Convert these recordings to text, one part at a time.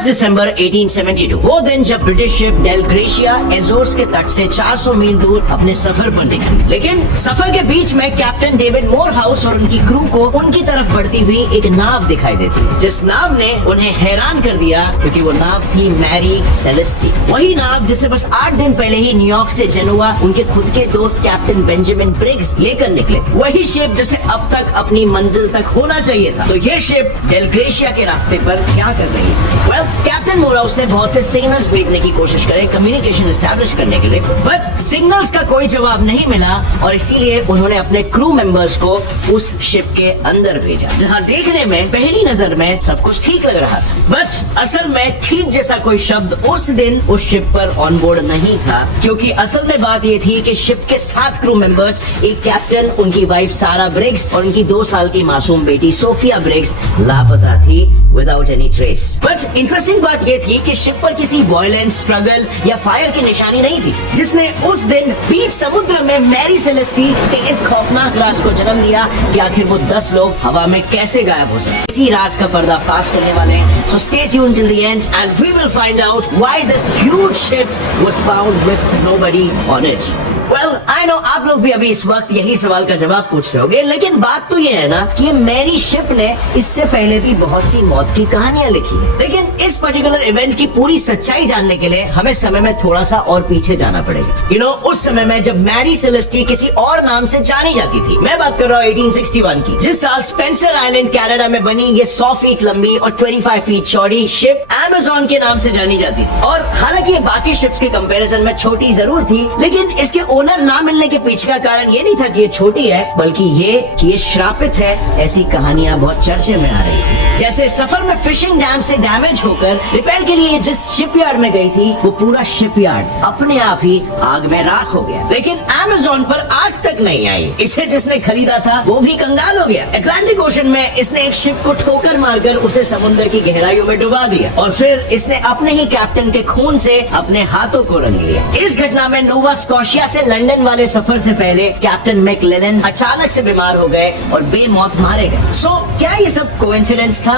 5 दिसंबर 1872 वो दिन जब British ship del gratia Azores के तट से 400 मील दूर अपने सफर पर निकली। लेकिन सफर के बीच में कैप्टन डेविड मोरहाउस और उनकी क्रू को उनकी तरफ बढ़ती हुई एक नाव दिखाई देती, जिस नाव ने उन्हें हैरान कर दिया क्योंकि वो नाव थी मैरी सेलेस्टी। वही नाव जिसे बस 8 दिन पहले ही न्यूयॉर्क से जेनोवा उनके खुद के दोस्त कैप्टन बेंजामिन ब्रिग्स लेकर निकले। वही शिप जिसे अब तक अपनी मंजिल तक होना चाहिए था। तो ये शिप डेल ग्रेशिया के रास्ते पर क्या कर रही है? कैप्टन मोरहाउस ने बहुत से सिग्नल्स भेजने की कोशिश करे कम्युनिकेशन एस्टैब्लिश करने के लिए, बट सिग्नल्स का कोई जवाब नहीं मिला और इसीलिए उन्होंने अपने क्रू मेंबर्स को उस शिप के अंदर भेजा, जहां देखने में पहली नजर में सब कुछ ठीक लग रहा था, बट असल में ठीक जैसा कोई शब्द उस दिन उस शिप पर ऑन बोर्ड नहीं था। क्योंकि असल में बात ये थी कि शिप के 7 क्रू मेंबर्स, एक कैप्टन, उनकी वाइफ सारा ब्रिग्स और उनकी 2 साल की मासूम बेटी सोफिया ब्रिग्स लापता थी without any trace. But interesting बात ये थी कि शिप पर किसी वायलेंस, स्ट्रगल या फायर की निशानी नहीं थी, जिसने उस दिन बीच समुद्र में मैरी सेलेस्टी के इस खौफनाक राज को जन्म दिया कि आखिर वो 10 लोग हवा में कैसे गायब हो सकते। इसी राज का पर्दाफाश करने वाले हैं। So stay tuned till the end and we will find out why this huge ship was found with nobody on it. Well, I know आप लोग भी अभी इस वक्त यही सवाल का जवाब पूछ रहे होंगे, लेकिन बात तो ये है ना कि ये मैरी शिप ने इससे पहले भी बहुत सी मौत की कहानियां लिखी है। लेकिन इस पर्टिकुलर इवेंट की पूरी सच्चाई जानने के लिए हमें समय में थोड़ा सा और पीछे जाना पड़ेगा। उस समय में जब मैरी सेलेस्टी किसी और नाम से जानी जाती थी। मैं बात कर रहा हूँ 1861 की, जिस साल स्पेंसर आइलैंड कनाडा में बनी ये 100 फीट लंबी और 25 फीट चौड़ी शिप अमेज़न के नाम से जानी जाती थी। और हालांकि ये बाकी शिप्स के कंपैरिजन में छोटी जरूर थी, लेकिन इसके ओनर ना मिलने के पीछे का कारण ये नहीं था कि ये छोटी है, बल्कि ये कि ये श्रापित है। ऐसी कहानियां बहुत चर्चे में आ रही थी। जैसे सफर में फिशिंग डैम से डैमेज होकर रिपेयर के लिए जिस शिपयार्ड में गई थी, वो पूरा शिपयार्ड अपने आप ही आग में राख हो गया। लेकिन अमेज़न पर आज तक नहीं आई। इसे जिसने खरीदा था वो भी कंगाल हो गया। अटलांटिक ओशन में इसने एक शिप को ठोकर मारकर उसे समुद्र की गहराइयों में डुबा दिया और फिर इसने अपने ही कैप्टन के खून से अपने हाथों को रंग लिया। इस घटना में नोवा स्कॉशिया से लंदन वाले सफर से पहले कैप्टन मैकलेलन अचानक से बीमार हो गए और बेमौत मारे गए। सो क्या ये सब कोइंसिडेंस था?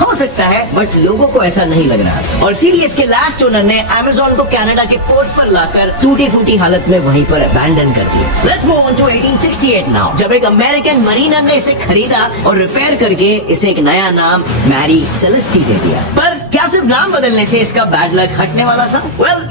हो सकता है, बट लोगों को ऐसा नहीं लग रहा था और इसीलिए इसके लास्ट ओनर ने अमेज़न को कनाडा के पोर्ट पर लाकर टूटी फूटी हालत में वहीं पर अबैंडन कर दिया। Let's move on to 1868 now, जब एक अमेरिकन मरीनर ने इसे खरीदा और रिपेयर करके इसे एक नया नाम मैरी सेलेस्टी दे दिया। पर क्या सिर्फ नाम बदलने से इसका बैड लक हटने वाला था?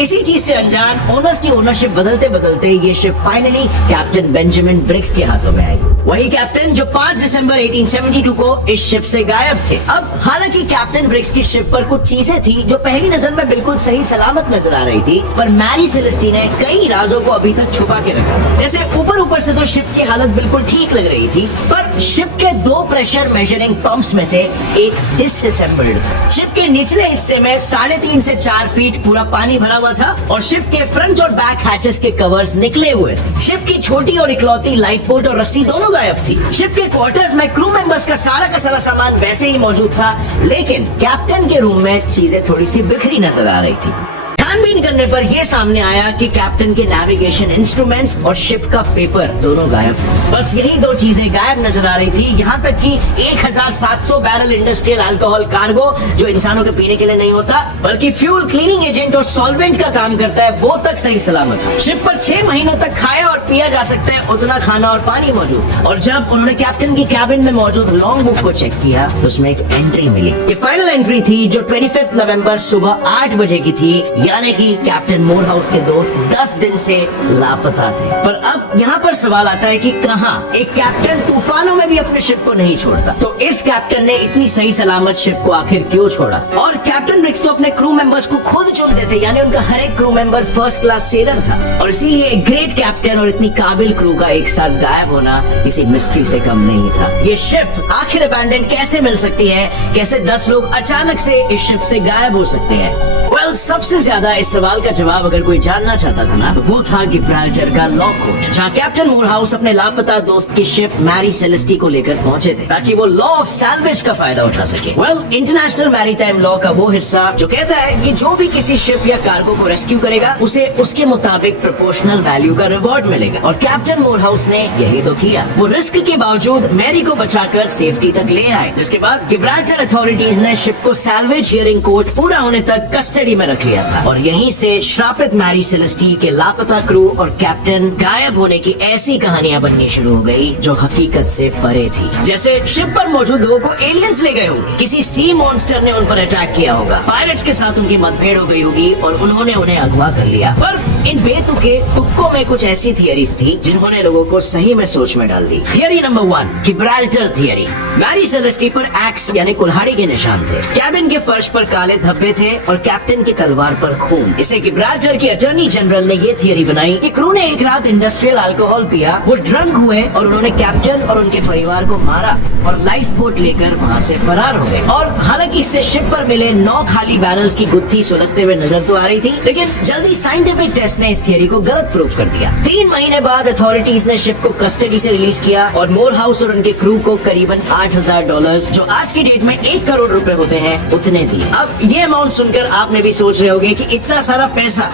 इसी चीज से अनजान ओनर्स की ओनरशिप बदलते बदलते ये ship finally captain Benjamin Briggs के हाथों में आई। वही कैप्टन जो 5 दिसंबर 1872 को इस शिप से गायब थे। अब हालांकि कैप्टन ब्रिग्स की शिप पर कुछ चीजें थी जो पहली नजर में बिल्कुल सही सलामत नजर आ रही थी, पर मैरी सेलेस्टी ने कई राजों को अभी तक छुपा के रखा था। जैसे ऊपर से तो शिप की हालत बिल्कुल ठीक लग रही थी, पर शिप के 2 प्रेशर मेजरिंग पंप्स में से एक डिसअसेंबल्ड था। शिप के निचले हिस्से में 3.5 से 4 फीट पूरा पानी भरा हुआ था और शिप के फ्रंट और बैक हैचेस के कवर्स निकले हुए थे। शिप की छोटी और इकलौती लाइफ बोट और रस्सी दोनों गायब थी। शिप के क्वार्टर्स में क्रू मेंबर्स का सारा सामान वैसे ही मौजूद था, लेकिन कैप्टन के रूम में चीजें थोड़ी सी बिखरी नजर आ रही थी। छानबीन करने पर यह सामने आया कि कैप्टन के नेविगेशन इंस्ट्रूमेंट्स और शिप का पेपर दोनों गायब थे। बस यही 2 चीजें गायब नजर आ रही थी। यहाँ तक कि 1700 बैरल इंडस्ट्रियल अल्कोहल कार्गो, जो इंसानों के पीने के लिए नहीं होता बल्कि फ्यूल क्लीनिंग एजेंट और सॉल्वेंट का काम करता है, वो तक सही सलामत था। शिप पर 6 महीनों तक खाया और पिया जा सकता है उतना खाना और पानी मौजूद था। और जब उन्होंने कैप्टन की कैबिन में मौजूद लॉन्ग बुक को चेक किया तो उसमें एक एंट्री मिली। ये फाइनल एंट्री थी जो 25 नवंबर सुबह 8 बजे की थी, यानी कि कैप्टन मोरहाउस के दोस्त 10 दिन से लापता थे। पर अब यहाँ पर सवाल आता है कि कहाँ? एक कैप्टन तूफानों में भी अपने शिप को नहीं छोड़ता, तो इस कैप्टन ने इतनी सही सलामत शिप को आखिर क्यों छोड़ा? और कैप्टन ब्रिग्स तो अपने क्रू मेंबर्स को खुद चुन देते, यानी उनका हर एक crew member first class seller था और इसीलिए एक ग्रेट कैप्टन और इतनी काबिल क्रू का एक साथ गायब होना किसी मिस्ट्री से कम नहीं था। ये शिप आखिर अबैंडन कैसे मिल सकती है? कैसे 10 लोग अचानक से इस शिप से गायब हो सकते हैं? सबसे ज्यादा इस सवाल का जवाब अगर कोई जानना चाहता था ना, तो वो था गिब्राल्टर का लॉ कोर्ट, जहाँ कैप्टन मूरहाउस अपने लापता दोस्त की शिप मैरी सेलेस्टी को लेकर पहुंचे थे ताकि वो लॉ ऑफ सैल्वेज का फायदा उठा सके। इंटरनेशनल मैरीटाइम लॉ का वो हिस्सा जो कहता है कि जो भी किसी शिप या कार्गो को रेस्क्यू करेगा उसे उसके मुताबिक प्रोपोर्शनल वैल्यू का रिवॉर्ड मिलेगा, और कैप्टन मूरहाउस ने यही तो किया। वो रिस्क के बावजूद मैरी को बचाकर सेफ्टी तक ले आए, जिसके बाद गिब्राल्टर अथॉरिटीज ने शिप को सैल्वेज हियरिंग कोर्ट पूरा होने तक कस्टडी में रख लिया था, और यहीं से श्रापित मैरी सेलेस्टी के लापता क्रू और कैप्टन गायब होने की ऐसी कहानियां बननी शुरू हो गई जो हकीकत से परे थी। जैसे शिप पर मौजूद लोगों को एलियंस ले गए होंगे, किसी सी मॉन्स्टर ने उन पर अटैक किया होगा, पायरेट्स के साथ उनकी मतभेड़ हो गई होगी और उन्होंने उन्हें अगवा कर लिया। पर इन बेतुके तुक्कों में कुछ ऐसी थियरीज थी जिन्होंने लोगों को सही में सोच में डाल दी। Theory number 1, Gibraltar theory. Mary Celeste पर एक्स यानी कुल्हाड़ी के निशान थे, कैबिन के फर्श पर काले धब्बे थे और कैप्टन की तलवार पर खून। इसे गिब्राल्टर के अटॉर्नी जनरल ने ये थियरी बनाई कि क्रू ने एक रात इंडस्ट्रियल अल्कोहल पिया, वो ड्रंक हुए और उन्होंने कैप्टन और उनके परिवार को मारा और लाइफ बोट लेकर वहाँ से फरार हो गए। और हालांकि इससे शिप पर मिले 9 खाली बैरल्स की गुत्थी सुलझते हुए नजर तो आ रही थी, लेकिन जल्दी साइंटिफिक टेस्ट ने इस थियरी को गलत प्रूव कर दिया। 3 महीने बाद अथॉरिटीज ने शिप को कस्टडी से रिलीज किया और मूरहाउस और उनके क्रू को करीबन $8,000, जो आज की डेट में 1 करोड़ रुपए होते हैं, उतने दिए। अब ये अमाउंट सुनकर आपने भी सोच रहे होंगे कि इतना सारा पैसा,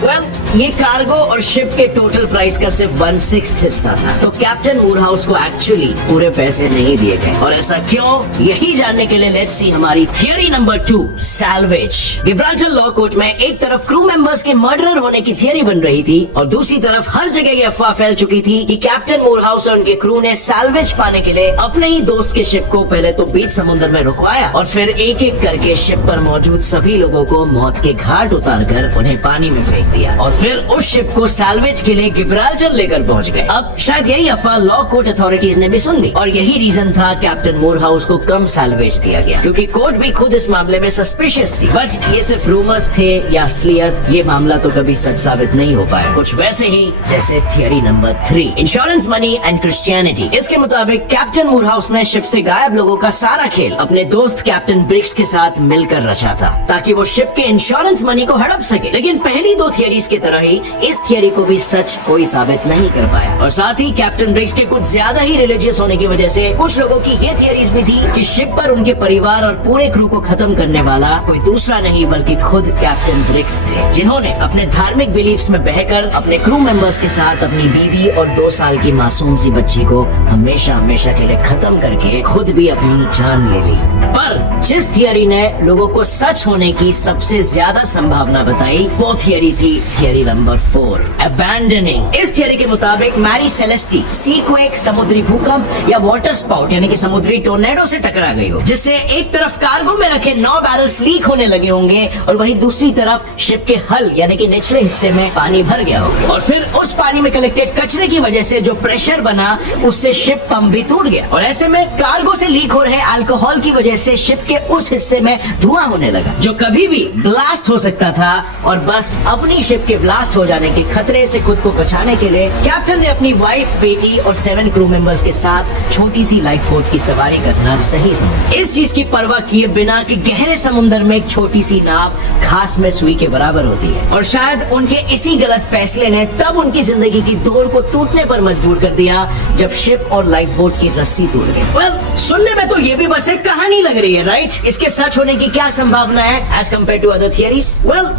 ये कार्गो और शिप के टोटल प्राइस का सिर्फ 1/6 हिस्सा था। तो कैप्टन मूरहाउस को एक्चुअली पूरे पैसे नहीं दिए गए, और ऐसा क्यों, यही जानने के लिए लेट्स सी हमारी theory number 2, salvage. Gibraltar law court में एक तरफ क्रू मेंबर्स के मर्डरर होने की थियरी बन रही थी और दूसरी तरफ हर जगह ये अफवाह फैल चुकी थी कि कैप्टन मूरहाउस और उनके क्रू ने सैल्वेज पाने के लिए अपने ही दोस्त के शिप को पहले तो बीच समुद्र में रुकवाया और फिर एक एक करके शिप पर मौजूद सभी लोगों को मौत के घाट उतारकर उन्हें पानी में फेंक दिया, और फिर उस शिप को सैल्वेज के लिए गिब्राल्टर लेकर पहुंच गए। अब शायद यही अफवाह लॉ कोर्ट अथॉरिटीज ने भी सुन ली, और यही रीजन था कैप्टन मूरहाउस को कम सैल्वेज दिया गया, क्योंकि कोर्ट भी खुद इस मामले में सस्पिशियस थी। बट ये सिर्फ रूमर्स थे या असलियत, ये मामला तो कभी सच साबित नहीं हो पाया। कुछ वैसे ही जैसे theory number 3, insurance money and Christianity. इसके मुताबिक कैप्टन मूरहाउस ने शिप से गायब लोगों का सारा खेल अपने दोस्त कैप्टन ब्रिक्स के साथ मिलकर रचा था, ताकि वो शिप के इंश्योरेंस मनी को हड़प सके। लेकिन पहली 2 थियरीज की तरह ही इस थियरी को भी सच कोई साबित नहीं कर पाया, और साथ ही कैप्टन ब्रिक्स के कुछ ज्यादा ही रिलीजियस होने की वजह से कुछ लोगों की ये थियरीज भी थी कि शिप पर उनके परिवार और पूरे क्रू को खत्म करने वाला कोई दूसरा नहीं बल्कि खुद कैप्टन ब्रिक्स थे, जिन्होंने अपने धार्मिक बिलीफ्स में बहकर अपने क्रू मेंबर्स के साथ अपनी बीवी और 2 साल की मासूम सी बच्ची को हमेशा हमेशा के लिए खत्म करके खुद भी अपनी जान ले ली। पर जिस थियरी ने लोगों को सच होने की सबसे ज्यादा संभावना बताई, वो थियरी थी थियरी नंबर 4, अबैंडनिंग। इस थियरी के मुताबिक मैरी सेलेस्टी सी क्वेक, समुद्री भूकंप या वाटर स्पाउट यानी कि समुद्री टोर्नेडो से टकरा गई हो, जिससे एक तरफ कार्गो में रखे 9 बैरल्स लीक होने लगे होंगे और वहीं दूसरी तरफ शिप के हल यानी कि निचले हिस्से में पानी भर गया होगा, और फिर उस पानी में कलेक्टेड कचरे की वजह से जो प्रेशर बना उससे शिप पंप भी टूट गया, और ऐसे में कार्गो से लीक हो रहे अल्कोहल की वजह से शिप के उस हिस्से में धुआं होने लगा जो कभी भी ब्लास्ट हो सकता था। और बस अपनी शिप के ब्लास्ट हो जाने के खतरे से खुद को बचाने के लिए कैप्टन ने अपनी वाइफ, बेटी और 7 क्रू मेंबर्स के साथ छोटी सी लाइफ बोट की सवारी करना सही समझा। इस चीज की परवाह किए बिना कि गहरे समुद्र में एक छोटी सी नाव घास में सुई के बराबर होती है, और शायद उनके इसी गलत फैसले ने तब उनकी जिंदगी की डोर को टूटने पर मजबूर कर दिया जब शिप और लाइफ बोट की रस्सी टूट गई। सुनने में तो ये भी बस एक कहानी लग रही है, राइट? इसके सच होने की क्या संभावना है as compare to other theories?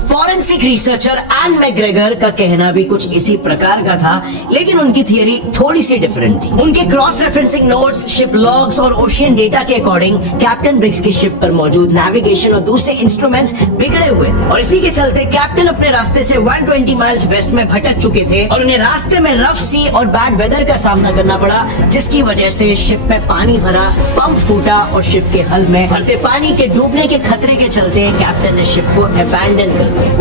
Forensic researcher Ann McGregor का कहना भी कुछ इसी प्रकार का था, लेकिन उनकी थियरी थोड़ी सी डिफरेंट थी। उनके cross referencing notes, ship logs और ओशियन डेटा के अकॉर्डिंग कैप्टन ब्रिक्स की शिप पर मौजूद नेविगेशन और दूसरे इंस्ट्रूमेंट्स बिगड़े हुए थे, और इसी के चलते कैप्टन अपने रास्ते से 120 माइल्स वेस्ट में भटक चुके थे और उन्हें रास्ते में रफ सी और बैड वेदर का सामना करना पड़ा, जिसकी वजह से शिप में पानी भरा, पंप फूटा और शिप के हल में भरते पानी के डूबने के खतरे के चलते कैप्टन ने शिप को अबैंडन कर दिया।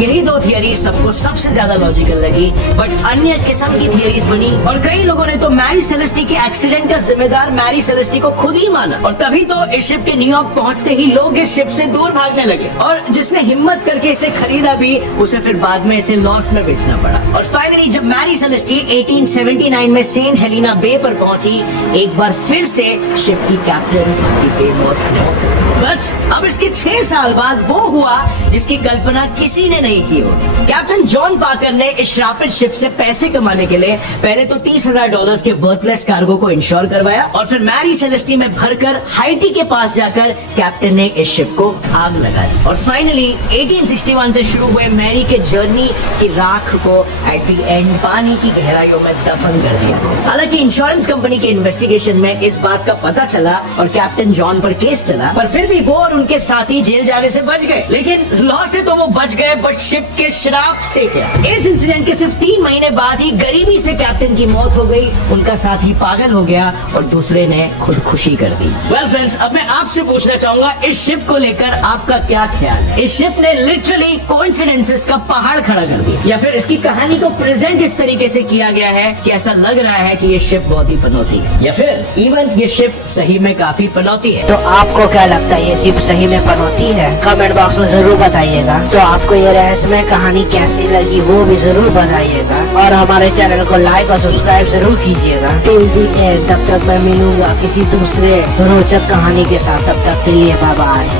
यही 2 थियरी सबको सबसे ज्यादा लॉजिकल लगी, बट अन्य किस्म की थियरीज बनी और कई लोगों ने तो मैरी सेलेस्टी के एक्सीडेंट का जिम्मेदार मैरी सेलेस्टी को खुद ही माना, और तभी तो इस शिप के न्यूयॉर्क पहुंचते ही लोग इस शिप से दूर भागने लगे, और जिसने हिम्मत करके इसे खरीदा भी उसे फिर बाद में इसे लॉस में बेचना पड़ा। और फाइनली जब मैरी सेलेस्टी 1879 में सेंट हेलेना बे पर पहुंची, एक बार फिर से शिप की कैप्टन की बेमौत मौत। बट अब इसके 6 साल बाद वो हुआ जिसकी कल्पना किसी ने नहीं की हो। कैप्टन जॉन पाकर ने इस श्रापित शिप से पैसे कमाने के लिए पहले तो $30,000 के वर्थलेस कार्गो को इंश्योर करवाया और फिर मैरी सेलेस्टी में भरकर हाइटी के पास जाकर कैप्टन ने इस शिप को आग लगा दी। और फाइनली 1861 से शुरू हुए मैरी के जर्नी की राख को एट द एंड पानी की गहराइयों में दफन कर दिया। हालांकि इंश्योरेंस कंपनी के इन्वेस्टिगेशन में इस बात का पता चला और कैप्टन जॉन पर केस चला, पर फिर भी वो और उनके साथी जेल जाने से बच गए। लेकिन लॉ से तो वो बच गए, बट शिप के श्राप से क्या? इस इंसिडेंट के सिर्फ 3 महीने बाद ही गरीबी से कैप्टन की मौत हो गई, उनका साथी पागल हो गया और दूसरे ने खुदकुशी कर दी। वेल फ्रेंड्स, अब मैं आपसे पूछना चाहूंगा इस शिप को लेकर आपका क्या ख्याल है? इस शिप ने लिटरली कोइंसिडेंसेस का पहाड़ खड़ा कर दिया, या फिर इसकी कहानी को प्रेजेंट इस तरीके से किया गया है कि ऐसा लग रहा है कि ये शिप बहुत ही पनौती है, या फिर इवन ये शिप सही में काफी पनौती है? तो आपको क्या लगता है, ये शिप सही में पनौती है? कमेंट बॉक्स में जरूर बताइएगा। तो आपको ये रहस्यमय कहानी कैसी लगी वो भी जरूर बताइएगा और हमारे चैनल को लाइक और सब्सक्राइब जरूर कीजिएगा। टिल दी एंड, तब तक मैं मिलूंगा किसी दूसरे रोचक कहानी के साथ। तब तक के लिए बाय बाय।